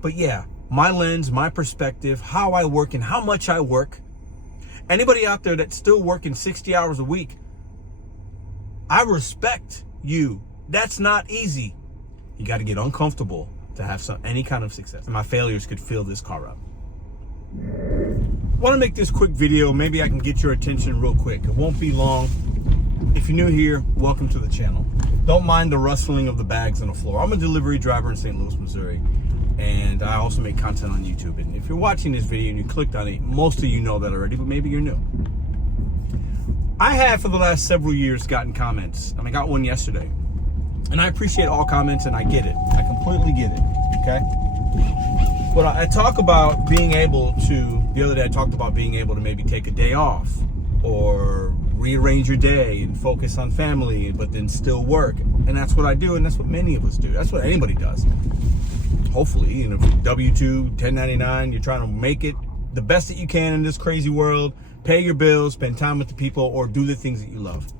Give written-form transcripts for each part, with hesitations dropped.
But yeah, my lens, my perspective, how I work and how much I work. Anybody out there that's still working 60 hours a week, I respect you. That's not easy. You got to get uncomfortable to have any kind of success. And my failures could fill this car up. I want to make this quick video. Maybe I can get your attention real quick. It won't be long. If you're new here, welcome to the channel. Don't mind the rustling of the bags on the floor. I'm a delivery driver in St. Louis, Missouri, and I also make content on YouTube. And if you're watching this video and you clicked on it, most of you know that already, but maybe you're new. I have for the last several years gotten comments, and I got one yesterday. And I appreciate all comments, and I get it. I completely get it, okay? But I talk about being able to, the other day I talked about being able to maybe take a day off or rearrange your day and focus on family, but then still work. And that's what I do, and that's what many of us do. That's what anybody does. Hopefully, you know, W-2, 1099, you're trying to make it the best that you can in this crazy world, pay your bills, spend time with the people, or do the things that you love.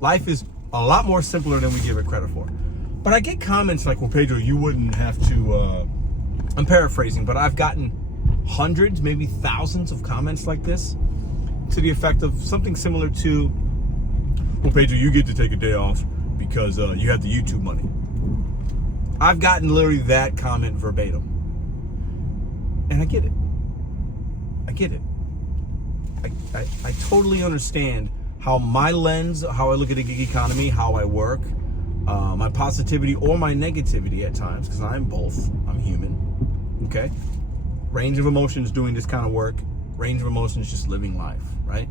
Life is a lot more simpler than we give it credit for. But I get comments like, well, Pedro, you wouldn't have to, I'm paraphrasing, but I've gotten hundreds, maybe thousands of comments like this to the effect of something similar to, well, Pedro, you get to take a day off because you have the YouTube money. I've gotten literally that comment verbatim. And I get it. I get it. I totally understand how my lens, how I look at the gig economy, how I work, my positivity or my negativity at times, because I'm both. I'm human. Okay? Range of emotions doing this kind of work, range of emotions just living life, right?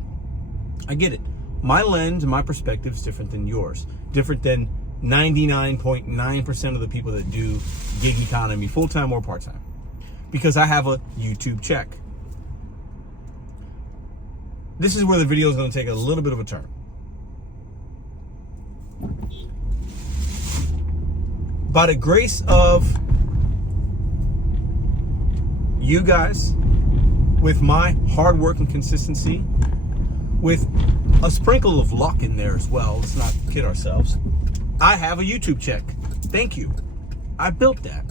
I get it. My lens, my perspective is different than yours. Different than 99.9% of the people that do gig economy, full-time or part-time. Because I have a YouTube check. This is where the video is going to take a little bit of a turn. By the grace of you guys, with my hard work and consistency, with a sprinkle of luck in there as well, let's not kid ourselves, I have a YouTube check. Thank you. I built that.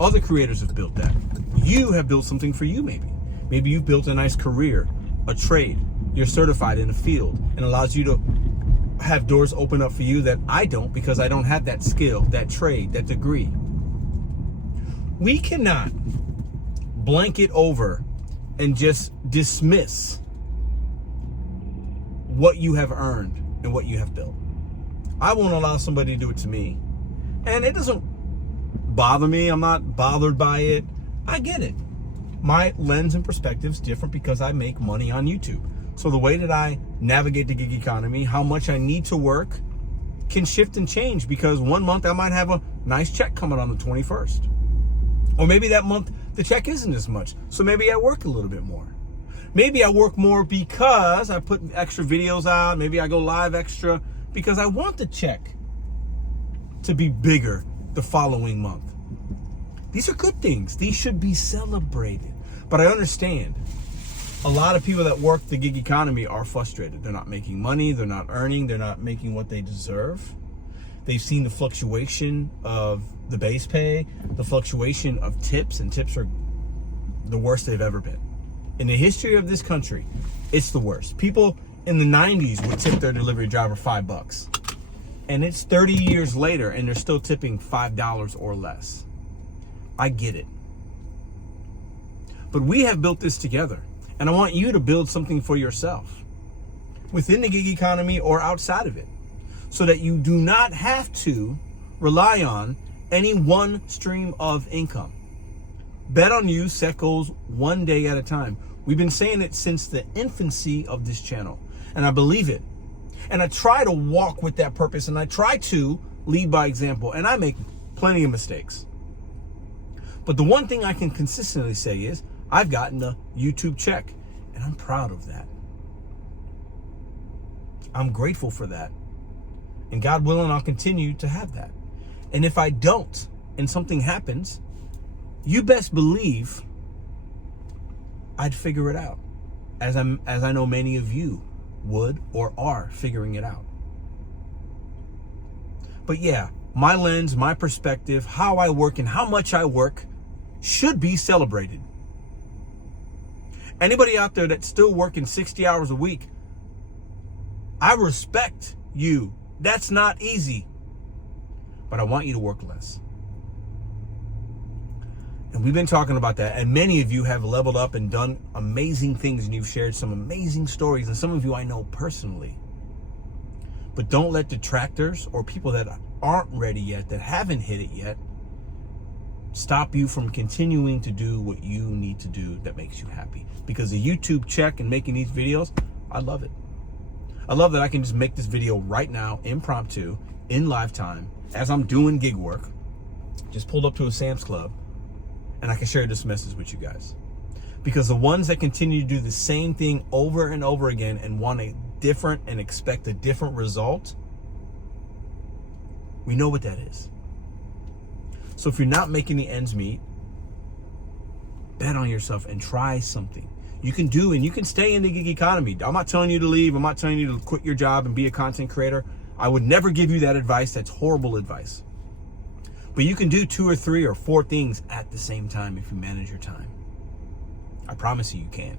Other creators have built that. You have built something for you, maybe. Maybe you've built a nice career, a trade. You're certified in a field and allows you to have doors open up for you that I don't, because I don't have that skill, that trade, that degree. We cannot blanket over and just dismiss what you have earned and what you have built. I won't allow somebody to do it to me. And it doesn't bother me. I'm not bothered by it. I get it. My lens and perspective is different because I make money on YouTube. So the way that I navigate the gig economy, how much I need to work, can shift and change, because one month I might have a nice check coming on the 21st. Or maybe that month the check isn't as much. So maybe I work a little bit more. Maybe I work more because I put extra videos out. Maybe I go live extra because I want the check to be bigger the following month. These are good things. These should be celebrated. But I understand a lot of people that work the gig economy are frustrated. They're not making money. They're not earning. They're not making what they deserve. They've seen the fluctuation of the base pay, the fluctuation of tips, and tips are the worst they've ever been. In the history of this country, it's the worst. People in the 90s would tip their delivery driver $5. And it's 30 years later and they're still tipping $5 or less. I get it. But we have built this together. And I want you to build something for yourself within the gig economy or outside of it, so that you do not have to rely on any one stream of income. Bet on you, set goals one day at a time. We've been saying it since the infancy of this channel, and I believe it. And I try to walk with that purpose, and I try to lead by example, and I make plenty of mistakes. But the one thing I can consistently say is I've gotten a YouTube check, and I'm proud of that. I'm grateful for that. And God willing, I'll continue to have that. And if I don't, and something happens, you best believe I'd figure it out, as I know many of you would or are figuring it out. But yeah, my lens, my perspective, how I work and how much I work should be celebrated. Anybody out there that's still working 60 hours a week, I respect you. That's not easy. But I want you to work less. And we've been talking about that. And many of you have leveled up and done amazing things. And you've shared some amazing stories. And some of you I know personally. But don't let detractors or people that aren't ready yet, that haven't hit it yet, stop you from continuing to do what you need to do that makes you happy. Because the YouTube check and making these videos, I love it. I love that I can just make this video right now, impromptu, in live time, as I'm doing gig work. Just pulled up to a Sam's Club, and I can share this message with you guys. Because the ones that continue to do the same thing over and over again and want a different and expect a different result, we know what that is. So if you're not making the ends meet, bet on yourself and try something. You can do, and you can stay in the gig economy. I'm not telling you to leave. I'm not telling you to quit your job and be a content creator. I would never give you that advice. That's horrible advice. But you can do 2 or 3 or 4 things at the same time if you manage your time. I promise you, you can.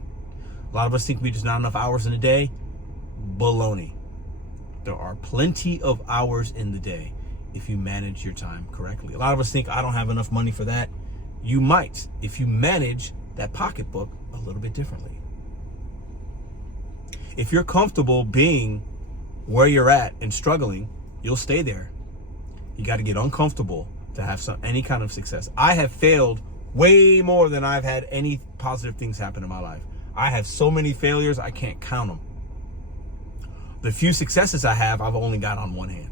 A lot of us think there's not enough hours in a day. Baloney. There are plenty of hours in the day if you manage your time correctly. A lot of us think I don't have enough money for that. You might if you manage that pocketbook a little bit differently. If you're comfortable being where you're at and struggling, you'll stay there. You got to get uncomfortable to have any kind of success. I have failed way more than I've had any positive things happen in my life. I have so many failures, I can't count them. The few successes I have, I've only got on one hand.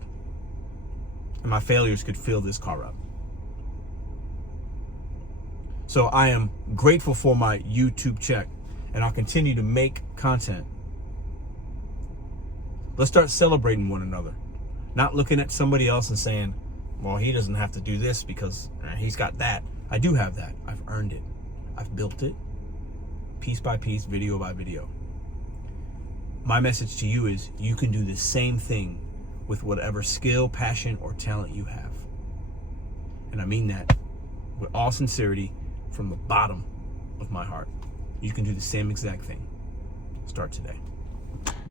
And my failures could fill this car up. So I am grateful for my YouTube check, and I'll continue to make content. Let's start celebrating one another. Not looking at somebody else and saying, well, he doesn't have to do this because he's got that. I do have that. I've earned it. I've built it piece by piece, video by video. My message to you is you can do the same thing with whatever skill, passion, or talent you have. And I mean that with all sincerity from the bottom of my heart. You can do the same exact thing. Start today.